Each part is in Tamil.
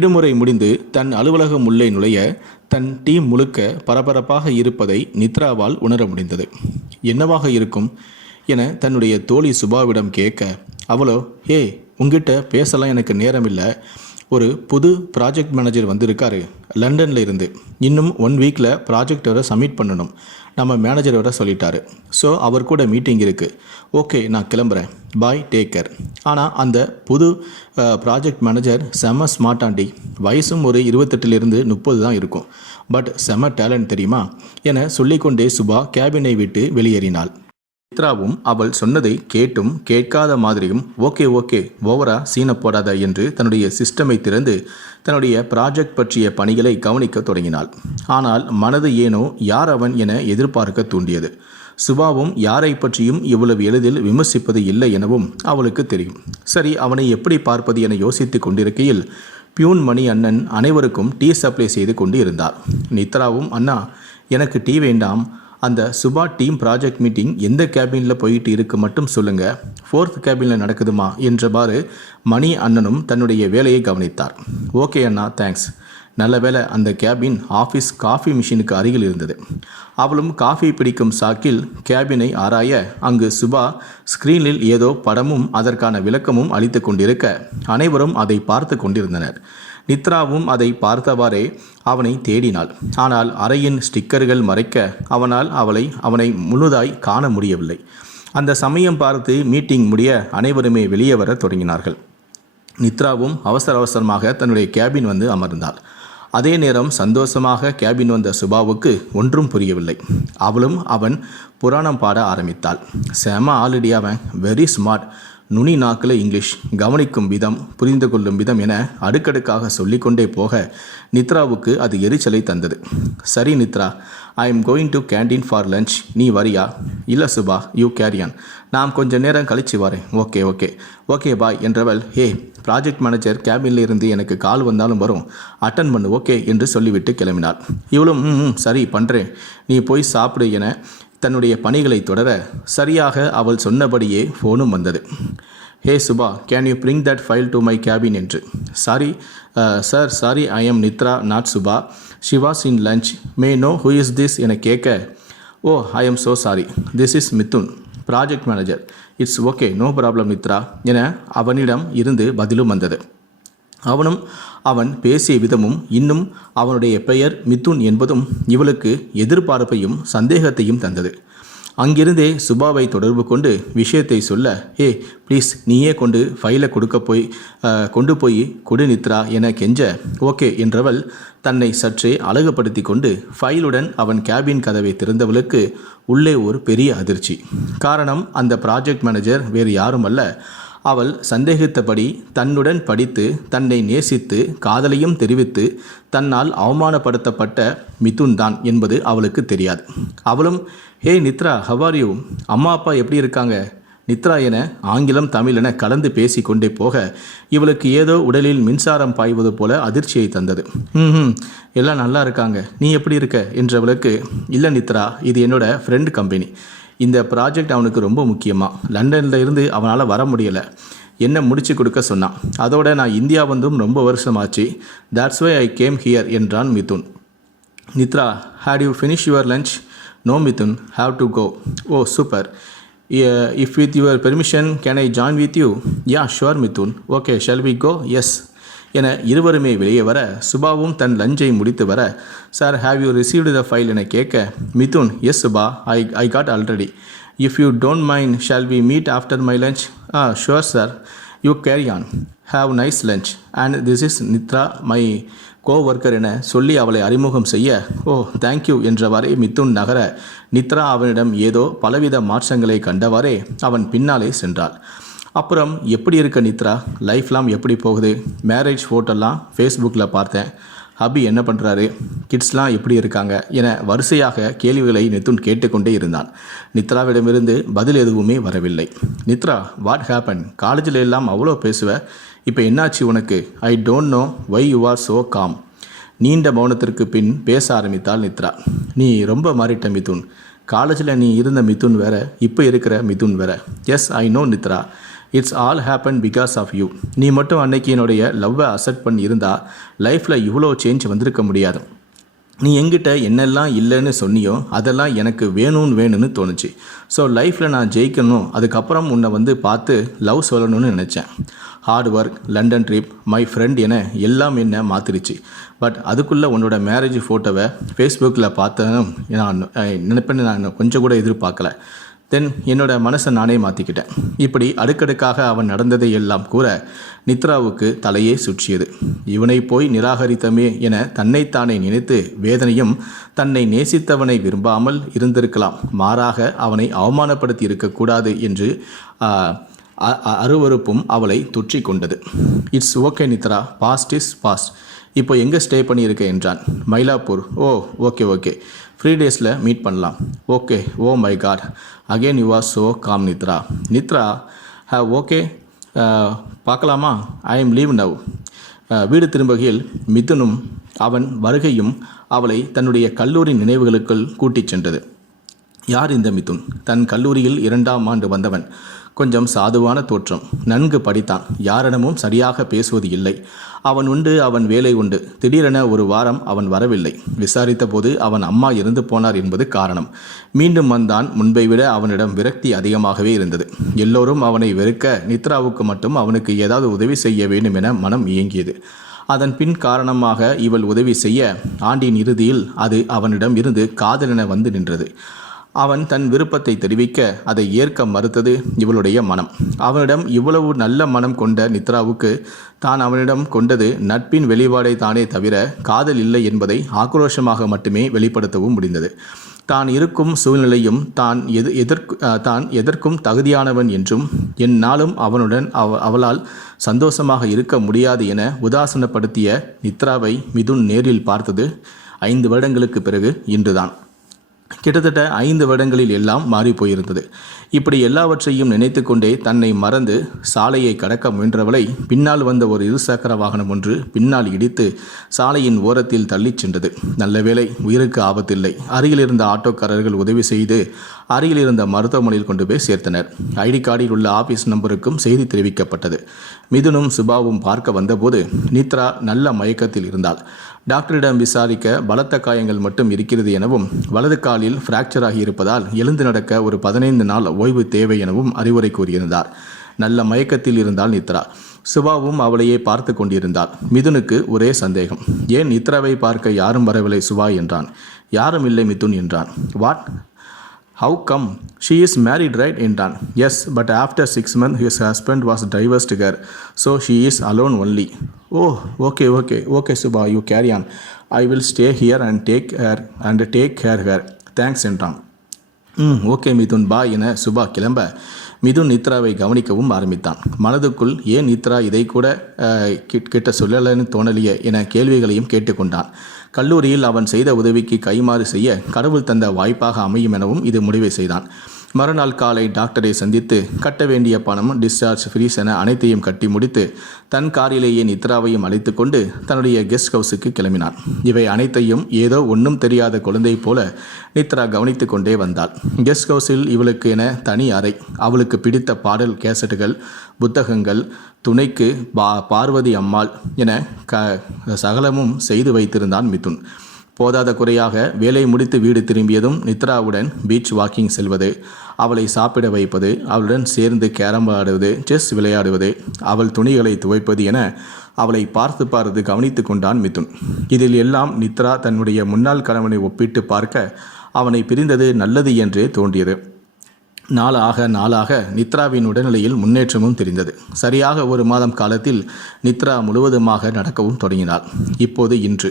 விடுமுறை முடிந்து தன் அலுவலகம் உள்ளே நுழைய தன் டீம் முழுக்க பரபரப்பாக இருப்பதை நித்ராவால் உணர முடிந்தது. என்னவாக இருக்கும் என தன்னுடைய தோழி சுபாவிடம் கேட்க, அவளோ, ஹே, உங்ககிட்ட பேசலாம், எனக்கு நேரம் இல்லை. ஒரு புது ப்ராஜெக்ட் மேனேஜர் வந்திருக்காரு லண்டனில் இருந்து. இன்னும் 1 வீக்கில் ப்ராஜெக்ட் வர சப்மிட் பண்ணணும். நம்ம மேனேஜர் வர சொல்லிட்டாரு. ஸோ அவர் கூட மீட்டிங் இருக்குது. ஓகே, நான் கிளம்புறேன், பாய், டேக் கேர். ஆனால் அந்த புது ப்ராஜெக்ட் மேனேஜர் செம ஸ்மார்ட்டாண்டி. வயசும் ஒரு 28லிருந்து 30 தான் இருக்கும். பட் செம டேலண்ட் தெரியுமா என சொல்லிக்கொண்டே சுபா கேபினை விட்டு வெளியேறினாள். சித்ராவும் அவள் சொன்னதை கேட்டும் கேட்காத மாதிரியும் ஓகே ஓவரா சீனை போடாத என்று தன்னுடைய சிஸ்டமை திறந்து தன்னுடைய ப்ராஜெக்ட் பற்றிய பணிகளை கவனிக்க தொடங்கினாள். ஆனால் மனது ஏனோ யார் அவன் என எதிர்பார்க்க தூண்டியது. சுபாவும் யாரை பற்றியும் இவ்வளவு எளிதில் விமர்சிப்பது இல்லை எனவும் அவளுக்கு தெரியும். சரி, அவனை எப்படி பார்ப்பது என யோசித்து கொண்டிருக்கையில் பியூன் மணி அண்ணன் அனைவருக்கும் டீ சப்ளை செய்து கொண்டு இருந்தார். நித்ராவும், அண்ணா, எனக்கு டீ வேண்டாம், அந்த சுபா டீம் ப்ராஜெக்ட் மீட்டிங் எந்த கேபினில் போயிட்டு இருக்கு மட்டும் சொல்லுங்கள், 4th கேபினில் நடக்குதுமா என்றவாறு மணி அண்ணனும் தன்னுடைய வேலையை கவனித்தார். ஓகே அண்ணா, தேங்க்ஸ். நல்ல வேலை அந்த கேபின் ஆஃபீஸ் காஃபி மிஷினுக்கு அருகில் இருந்தது. அவளும் காஃபி பிடிக்கும் சாக்கில் கேபினை ஆராய அங்கு சுபா ஸ்க்ரீனில் ஏதோ படமும் அதற்கான விளக்கமும் அளித்து கொண்டிருக்க அனைவரும் அதை பார்த்து கொண்டிருந்தனர். நித்ராவும் அதை பார்த்தவாறே அவனை தேடினாள். ஆனால் அறையின் ஸ்டிக்கர்கள் மறைக்க அவனை முழுதாய் காண முடியவில்லை. அந்த சமயம் பார்த்து மீட்டிங் முடிய அனைவருமே வெளியே வர தொடங்கினார்கள். நித்ராவும் அவசரமாக தன்னுடைய கேபின் வந்து அமர்ந்தாள். அதே நேரம் சந்தோஷமாக கேபின் வந்த சுபாவுக்கு ஒன்றும் புரியவில்லை. அவன் புராணம் பாட ஆரம்பித்தாள். செம ஆல்ரெடி, அவன் வெரி ஸ்மார்ட், நுனி நாக்கில் இங்கிலீஷ், கவனிக்கும் விதம், புரிந்து கொள்ளும் விதம் என அடுக்கடுக்காக சொல்லிக்கொண்டே போக நித்ராவுக்கு அது எரிச்சலை தந்தது. சரி Nithra, I am going to canteen for lunch, நீ வரியா? இல்லை சுபா, யூ கேரியான், நான் கொஞ்சம் நேரம் கழிச்சு வரேன். ஓகே பாய் என்றவள், ஹே, ப்ராஜெக்ட் மேனேஜர் கேபினில் இருந்து எனக்கு கால் வந்தாலும் வரும், அட்டன் பண்ணு, ஓகே என்று சொல்லிவிட்டு கிளம்பினாள். இவளும் சரி பண்ணுறேன், நீ போய் சாப்பிடு என தன்னுடைய பணிகளை தொடர சரியாக அவள் சொன்னபடியே ஃபோனும் வந்தது. Hey Subha, can you bring that file to my cabin என்று. Sorry, I am Nithra, not Subha. She was in lunch. May know who is this என கேட்க, oh, I am so sorry, this is Mithun, project manager. It's okay, no problem Nithra என அவனிடம் இருந்து பதிலும் வந்தது. அவன் பேசிய விதமும் இன்னும் அவனுடைய பெயர் மிதுன் என்பதும் இவளுக்கு எதிர்பார்ப்பையும் சந்தேகத்தையும் தந்தது. அங்கிருந்தே சுபாவை தொடர்பு கொண்டு விஷயத்தை சொல்ல, ஹே ப்ளீஸ், நீயே ஃபைலை கொண்டு போய் கொடு நித்ரா என கெஞ்ச, ஓகே என்றவள் தன்னை சற்றே அழகுபடுத்தி கொண்டு ஃபைலுடன் அவன் கேபின் கதவை திறந்தவளுக்கு உள்ளே ஒரு பெரிய அதிர்ச்சி. காரணம், அந்த ப்ராஜெக்ட் மேனேஜர் வேறு யாரும் அல்ல, அவள் சந்தேகித்தபடி தன்னுடன் படித்து தன்னை நேசித்து காதலையும் தெரிவித்து தன்னால் அவமானப்படுத்தப்பட்ட மிதுன் தான் என்பது அவளுக்கு தெரியாது. அவளும், ஹே நித்ரா, ஹவ் ஆர் யூ, அம்மா அப்பா எப்படி இருக்காங்க, நித்ரா என ஆங்கிலம் தமிழ் என கலந்து பேசி கொண்டே போக இவளுக்கு ஏதோ உடலில் மின்சாரம் பாய்வது போல அதிர்ச்சியை தந்தது. எல்லாம் நல்லா இருக்காங்க, நீ எப்படி இருக்க என்றவளுக்கு, இல்லை நித்ரா, இது என்னோட ஃப்ரெண்ட் கம்பெனி, இந்த ப்ராஜெக்ட் அவனுக்கு ரொம்ப முக்கியமாக, லண்டனில் இருந்து அவனால் வர முடியலை, என்ன முடிச்சு கொடுக்க சொன்னான். அதோட நான் இந்தியா வந்தும் ரொம்ப வருஷமாச்சு, that's why I came here என்றான் Mithun. Nithra, had you finish your lunch? No Mithun, have to go. Oh super, if with your permission can I join with you? Yeah sure Mithun. Okay, shall we go? Yes என இருவருமே வெளியே வர சுபாவும் தன் லஞ்சை முடித்து வர, sir, have you received the file என கேட்க Mithun, yes Subha, I got already. If you don't mind shall we meet after my lunch? Sure sir, you carry on, have nice lunch, and this is Nithra, my coworker என சொல்லி அவளை அறிமுகம் செய்ய, ஓ தேங்க்யூ என்றவாறே மிதுன் நகர நித்ரா அவனிடம் ஏதோ பலவித மாற்றங்களை கண்டவாறே அவன் பின்னாலே சென்றாள். அப்புறம் எப்படி இருக்க நித்ரா, லைஃப்லாம் எப்படி போகுது? மேரேஜ் ஃபோட்டோலாம் ஃபேஸ்புக்கில் பார்த்தேன், ஹபி என்ன பண்ணுறாரு, கிட்ஸ்லாம் எப்படி இருக்காங்க என வரிசையாக கேள்விகளை மிதுன் கேட்டுக்கொண்டே இருந்தான். நித்ராவிடமிருந்து பதில் எதுவுமே வரவில்லை. நித்ரா, வாட் ஹேப்பன், காலேஜில் எல்லாம் அவ்வளோ பேசுவ, இப்போ என்னாச்சு உனக்கு? I don't know why you are so calm. நீண்ட மௌனத்திற்கு பின் பேச ஆரம்பித்தாள் நித்ரா. நீ ரொம்ப மாறிட்ட மிதுன், காலேஜில் நீ இருந்த மிதுன் வேற, இப்போ இருக்கிற மிதுன் வேற. Yes I know Nithra, it's all happen because of you. நீ மட்டும் அன்னைக்கு என்னுடைய லவ்வை அக்செப்ட் பண்ணி இருந்தால் லைஃப்பில் இவ்வளோ சேஞ்ச் வந்திருக்க முடியாது. நீ என்கிட்ட என்னெல்லாம் இல்லைன்னு சொன்னியோ அதெல்லாம் எனக்கு வேணும்னு தோணுச்சு. ஸோ லைஃப்பில் நான் ஜெயிக்கணும், அதுக்கப்புறம் உன்னை பார்த்து லவ் சொல்லணும்னு நினச்சேன். Hard work, London trip, my friend என எல்லாம் என்ன மாற்றிருச்சு. பட் அதுக்குள்ளே உன்னோட மேரேஜ் ஃபோட்டோவை ஃபேஸ்புக்கில் பார்த்தேன் நான் நினைப்பேன்னு நான் கொஞ்சம் கூட எதிர்பார்க்கல. தென் என்னோடய மனசை நானே மாற்றிக்கிட்டேன். இப்படி அடுக்கடுக்காக அவன் நடந்ததை எல்லாம் கூற நித்ராவுக்கு தலையே சுற்றியது. இவனை போய் நிராகரித்தமே என தன்னைத்தானே நினைத்து வேதனையும், தன்னை நேசித்தவனை விரும்பாமல் இருந்திருக்கலாம், மாறாக அவனை அவமானப்படுத்தி இருக்கக்கூடாது என்று அருவருப்பும் அவளை தொற்றி கொண்டது. It's okay Nithra, past is past. இப்போ எங்கே ஸ்டே பண்ணியிருக்க என்றான். மயிலாப்பூர். ஓ ஓகே ஃப்ரீ டேஸில் மீட் பண்ணலாம். Okay. Oh my god, again you are so calm Nithra. Nithra okay பார்க்கலாமா? I am leave now. வீடு திரும்புகையில் மிதுனும் அவன் வருகையும் அவளை தன்னுடைய கல்லூரி நினைவுகளுக்குள் கூட்டிச் சென்றது. யார் இந்த மிதுன்? தன் கல்லூரியில் 2ஆம் ஆண்டு வந்தவன். கொஞ்சம் சாதுவான தோற்றம், நன்கு படித்தான், யாரிடமும் சரியாக பேசுவது இல்லை. அவன் உண்டு, அவன் வேலை உண்டு. திடீரென ஒரு வாரம் அவன் வரவில்லை. விசாரித்த போது அவன் அம்மா இறந்து போனார் என்பது காரணம். மீண்டும் வந்தான். முன்பை விட அவனிடம் விரக்தி அதிகமாகவே இருந்தது. எல்லோரும் அவனை வெறுக்க, நித்ராவுக்கு மட்டும் அவனுக்கு ஏதாவது உதவி செய்ய வேண்டும் என மனம் இயங்கியது. அதன் பின் காரணமாக இவள் உதவி செய்ய ஆண்டின் இறுதியில் அது அவனிடம் இருந்து காதலென வந்து நின்றது. அவன் தன் விருப்பத்தை தெரிவிக்க அதை ஏற்க மறுத்தது இவளுடைய மனம். அவனிடம் இவ்வளவு நல்ல மனம் கொண்ட நித்ராவுக்கு தான் அவனிடம் கொண்டது நட்பின் வெளிப்பாடை தானே தவிர காதல் இல்லை என்பதை ஆக்ரோஷமாக மட்டுமே வெளிப்படுத்தவும் முடிந்தது. தான் இருக்கும் சூழ்நிலையும் தான் எதற்கும் தகுதியானவன் என்றும் எந்நாளும் அவனுடன் அவளால் சந்தோஷமாக இருக்க முடியாது என உதாசனப்படுத்திய நித்ராவை மிதுன் நேரில் பார்த்தது 5 வருடங்களுக்கு பிறகு இன்றுதான். கிட்டத்தட்ட 5 வருடங்களில் எல்லாம் மாறி போயிருந்தது. இப்படி எல்லாவற்றையும் நினைத்து கொண்டே தன்னை மறந்து சாலையை கடக்க முயன்றவளை பின்னால் வந்த ஒரு இருசக்கர வாகனம் ஒன்று பின்னால் இடித்து சாலையின் ஓரத்தில் தள்ளிச் சென்றது. நல்ல வேளை, உயிருக்கு ஆபத்தில்லை. அருகில் இருந்த ஆட்டோக்காரர்கள் உதவி செய்து அருகில் இருந்த மருத்துவமனையில் கொண்டு போய் சேர்த்தனர். ஐடி கார்டில் உள்ள ஆபீஸ் நம்பருக்கும் செய்தி தெரிவிக்கப்பட்டது. மிதுனும் சுபாவும் பார்க்க வந்தபோது நித்ரா நல்ல மயக்கத்தில் இருந்தாள். டாக்டரிடம் விசாரிக்க பலத்த காயங்கள் மட்டும் இருக்கிறது எனவும் வலது காலில் ஃப்ராக்சர் ஆகி இருப்பதால் எழுந்து நடக்க ஒரு 15 நாள் ஓய்வு தேவை எனவும் அறிவுரை கூறியிருந்தார். நல்ல மயக்கத்தில் இருந்தால் நித்ரா. சுபாவும் அவளையே பார்த்து கொண்டிருந்தாள். மிதுனுக்கு ஒரே சந்தேகம். ஏன் நித்ராவை பார்க்க யாரும் வரவில்லை சுபா என்றான். யாரும் இல்லை மிதுன் என்றான். What? How come? She is married right என்றான். Yes, but after 6 months his husband was divorced her, so she is alone only. Oh, okay Subha, you carry on. I will stay here and take care her. Thanks என்றான். ஓகே மிதுன், பா என சுபா கிளம்ப மிதுன் நித்ராவை கவனிக்கவும் ஆரம்பித்தான். மனதுக்குள் ஏன் நித்ரா இதை கூட கிட்ட சொல்லலன்னு தோணலையே என கேள்விகளையும் கேட்டுக்கொண்டான். கல்லூரியில் அவன் செய்த உதவிக்கு கைமாறு செய்ய கடவுள் தந்த வாய்ப்பாக அமையும் எனவும் இது முடிவை செய்தான். மறுநாள் காலை டாக்டரை சந்தித்து கட்ட வேண்டிய பணம், டிஸ்சார்ஜ் ஃபீஸ் என அனைத்தையும் கட்டி முடித்து தன் காரிலேயே நித்ராவையும் அழைத்து கொண்டு தன்னுடைய கெஸ்ட் ஹவுஸுக்கு கிளம்பினான். இவை அனைத்தையும் ஏதோ ஒன்றும் தெரியாத குழந்தை போல நித்ரா கவனித்து கொண்டே வந்தாள். கெஸ்ட் ஹவுஸில் இவளுக்கு என தனி அறை, அவளுக்கு பிடித்த பாடல் கேசட்டுகள், புத்தகங்கள், துணைக்கு பார்வதி அம்மாள் என சகலமும் செய்து வைத்திருந்தான் மிதுன். போதாத குறையாக வேலை முடித்து வீடு திரும்பியதும் நித்ராவுடன் பீச் வாக்கிங் செல்வது, அவளை சாப்பிட வைப்பது, அவளுடன் சேர்ந்து கேரம் ஆடுவது, செஸ் விளையாடுவது, அவள் துணிகளை துவைப்பது என அவளை பார்த்து கவனித்து கொண்டான் மிதுன். இதில் எல்லாம் நித்ரா தன்னுடைய முன்னாள் கணவனை ஒப்பிட்டு பார்க்க அவனை பிரிந்தது நல்லது என்றே தோன்றியது. நாளாக நித்ராவின் உடல்நிலையில் முன்னேற்றமும் தெரிந்தது. சரியாக 1 மாதம் காலத்தில் நித்ரா முழுவதுமாக நடக்கவும் தொடங்கினாள். இப்போது இன்று.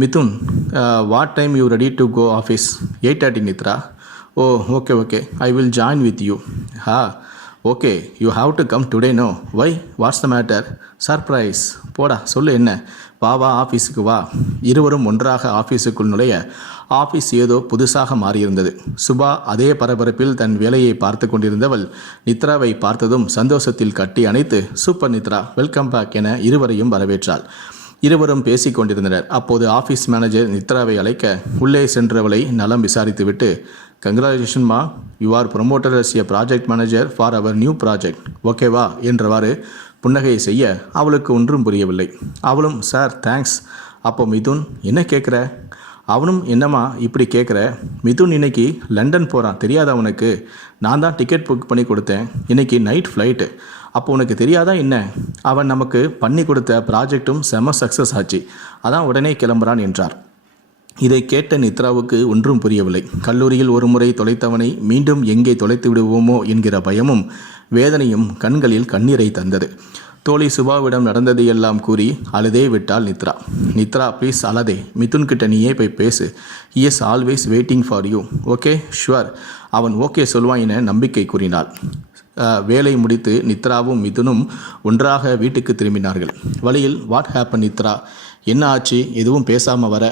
Mithun, what time you ready to go office? 8:30 Nithra. Oh okay I will join with you. Okay, you have to come today. No, why? What's the matter? Surprise. போடா, சொல்லு என்ன? வா ஆஃபீஸுக்கு வா. இருவரும் ஒன்றாக ஆஃபீஸுக்குள் நுழைய ஆஃபீஸ் ஏதோ புதுசாக மாறியிருந்தது. சுபா அதே பரபரப்பில் தன் வேலையை பார்த்து கொண்டிருந்தவள் நித்ராவை பார்த்ததும் சந்தோஷத்தில் கட்டி அணைத்து, சூப்பர் நித்ரா, வெல்கம் பேக் என இருவரையும் வரவேற்றாள். இருவரும் பேசி கொண்டிருந்தனர். அப்போது ஆஃபீஸ் மேனேஜர் நித்ராவை அழைக்க உள்ளே சென்றவளை நலம் விசாரித்துவிட்டு, கங்க்ராச்சுலேஷன்மா, you are promoted as a project manager for our new project, ஓகேவா என்றவாறு புன்னகையை செய்ய அவளுக்கு ஒன்றும் புரியவில்லை. அவளும் சார் தேங்க்ஸ். அப்போ மிதுன் என்ன கேட்குற? அவனும் என்னம்மா இப்படி கேட்குற? மிதுன் இன்னைக்கு லண்டன் போகிறான், தெரியாதா உனக்கு? நான் தான் டிக்கெட் புக் பண்ணி கொடுத்தேன், இன்னைக்கு நைட் ஃப்ளைட்டு. அப்போ உனக்கு தெரியாதா என்ன? அவன் நமக்கு பண்ணி கொடுத்த ப்ராஜெக்டும் செம சக்ஸஸ் ஆச்சு, அதான் உடனே கிளம்புறான் என்றார். இதை கேட்ட நித்ராவுக்கு ஒன்றும் புரியவில்லை. கல்லூரியில் ஒரு முறை தொலைத்தவனை மீண்டும் எங்கே தொலைத்து விடுவோமோ என்கிற பயமும் வேதனையும் கண்களில் கண்ணீரை தந்தது. தோழி சுபாவிடம் நடந்ததையெல்லாம் கூறி அழுதே விட்டாள் நித்ரா. நித்ரா ப்ளீஸ் அழதே, மிதுன் கிட்ட நீயே போய் பேசு, he is always waiting for you, okay sure, அவன் ஓகே சொல்வான் என நம்பிக்கை கூறினாள். வேலை முடித்து நித்ராவும் மிதுனும் ஒன்றாக வீட்டுக்கு திரும்பினார்கள். வழியில் வாட் ஹேப்பன் நித்ரா, என்ன ஆச்சு, எதுவும் பேசாமல் வர?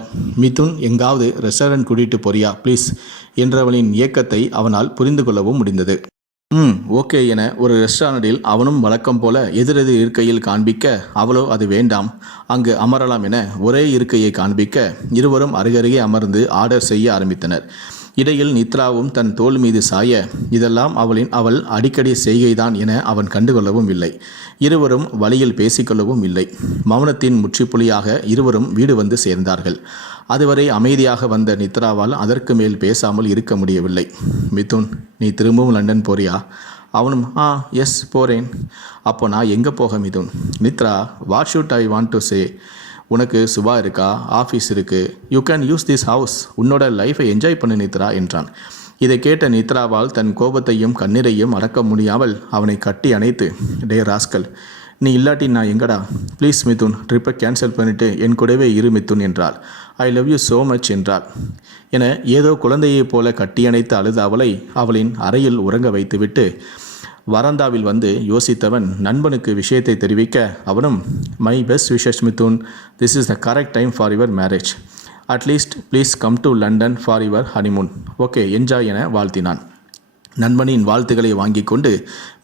மிதுன் எங்காவது ரெஸ்டாரண்ட் கூட்டிகிட்டு போறியா ப்ளீஸ் என்றவளின் இயக்கத்தை அவனால் புரிந்து கொள்ளவும் முடிந்தது. ஓகே என ஒரு ரெஸ்டாரண்டில் அவனும் வழக்கம் போல எதிரெதிர் இருக்கையில் காண்பிக்க, அவளோ அது வேண்டாம், அங்கு அமரலாம் என ஒரே இருக்கையை காண்பிக்க இருவரும் அருகருகே அமர்ந்து ஆர்டர் செய்ய ஆரம்பித்தனர். இடையில் நித்ராவும் தன் தோள் மீது சாய, இதெல்லாம் அவள் அடிக்கடி செய்கைதான் என அவன் கண்டுகொள்ளவும் இல்லை. இருவரும் வழியில் பேசிக்கொள்ளவும் இல்லை. மௌனத்தின் முற்றுப்புள்ளியாக இருவரும் வீடு வந்து சேர்ந்தார்கள். அதுவரை அமைதியாக வந்த நித்ராவால் அதற்கு மேல் பேசாமல் இருக்க முடியவில்லை. மிதுன், நீ திரும்பவும் லண்டன் போறியா? அவனும் எஸ் போகிறேன். அப்போ நான் எங்கே போக Mithun? Nithra, what should I want to say? உனக்கு சுபா இருக்கா, ஆஃபீஸ் இருக்குது, you can use this house, உன்னோட லைஃப்பை என்ஜாய் பண்ணு நித்ரா என்றான். இதை கேட்ட நித்ராவால் தன் கோபத்தையும் கண்ணீரையும் அடக்க முடியாமல் அவனை கட்டி அணைத்து, டே ராஸ்கல், நீ இல்லாட்டி நான் எங்கடா? ப்ளீஸ் மிதுன், ட்ரிப்பை கேன்சல் பண்ணிவிட்டு என் கூடவே இரு மிதுன் என்றாள். I love you so much என்றாள். என ஏதோ குழந்தையைப் போல கட்டியணைத்து அழுத அவளை அவளின் அறையில் உறங்க வைத்துவிட்டு வராந்தாவில் வந்து யோசித்தவன் நண்பனுக்கு விஷயத்தை தெரிவிக்க, அவனும் my best wishes Mithun, this is the correct time for your marriage, at least please come to London for your honeymoon, okay enjoy என வாழ்த்தினான். நண்பனின் வாழ்த்துக்களை வாங்கி கொண்டு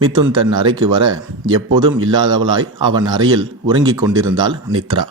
மிதுன் தன் அறைக்கு வர எப்போதும் இல்லாதவளாய் அவன் அறையில் உறங்கிக் கொண்டிருந்தாள் நித்ரா.